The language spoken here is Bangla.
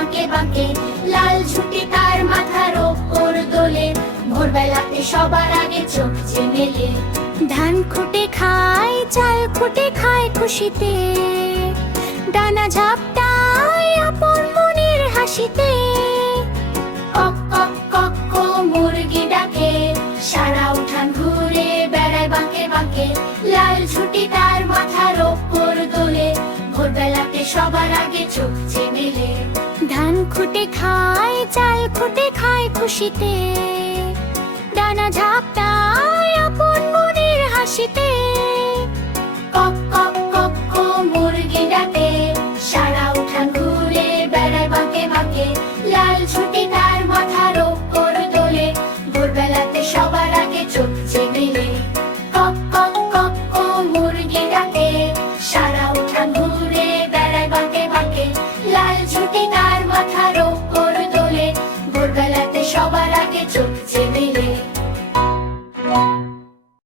বাঁকে বাঁকে, লাল ঝুঁটি তার মাথার ওপর দোলে। ভোরবেলাতে সবার আগে চোখ মেলে ধান খুঁটে খায়, চাল খুঁটে খায় খুশিতে। ডানা ঝাপটায় আপন মনের হাসিতে। কক কক কক কো মুরগি ডাকে। সারা উঠান ঘুরে বেড়ায় বাঁকে বাঁকে। লাল ঝুঁটি তার মাথার ওপর দোলে। ভোরবেলাতে সবার আগে চোখ খুঁটে খায়, চাল খুঁটে খায় খুশিতে। ডানা ঝাপটায় আপন মনের হাসিতে। কক কক কক, কো মুরগি ডাকে, সারা উঠান ঘুরে বেড়ায় বাঁকে বাঁকে। লাল ছুটি তার মাথার ওপর দোলে ভোরবেলাতে সবার আগে চোখ যে কক কক কক, কো মুরগি ডাকে, সারা উঠান ঘুরে বেড়ায় বাঁকে বাঁকে। লাল ছুটি তার মাথার সবার আগে চোখ